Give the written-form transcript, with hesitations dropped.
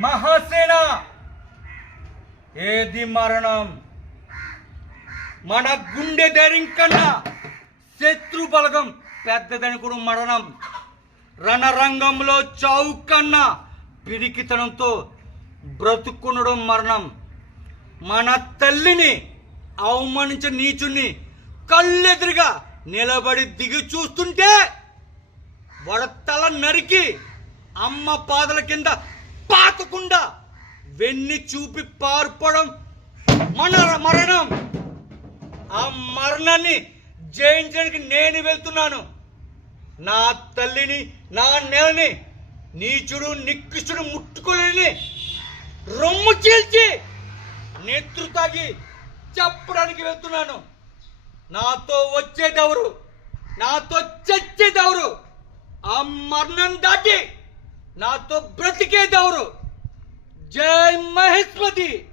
మహాసేన ఏది మరణం? మన గుండె ధైర్యం కన్నా శత్రు బలగం పెద్దదని కూడా మరణం. రణరంగంలో చావు కన్నా పిరికితనంతో బ్రతుకునడం మరణం. మన తల్లిని అవమానించిన నీచుణ్ణి కళ్ళెదురుగా నిలబడి దిగి చూస్తుంటే వాడ తల నరికి అమ్మ పాదల కింద పాతకుండా వెన్ని చూపి పార్పడం మన మరణం. ఆ మరణాన్ని జయించడానికి నేను వెళ్తున్నాను. నా తల్లిని, నా నెలని నీచుడు నికృష్టుడు ముట్టుకోలేని రొమ్ము చీల్చి నెత్రు తాగి చెప్పడానికి వెళ్తున్నాను. నాతో వచ్చేదెవరు? నాతో చచ్చేదెవరు? ఆ మరణం దాటి నాతో బ్రతికేదెవరు? జై మహేశ్వతి.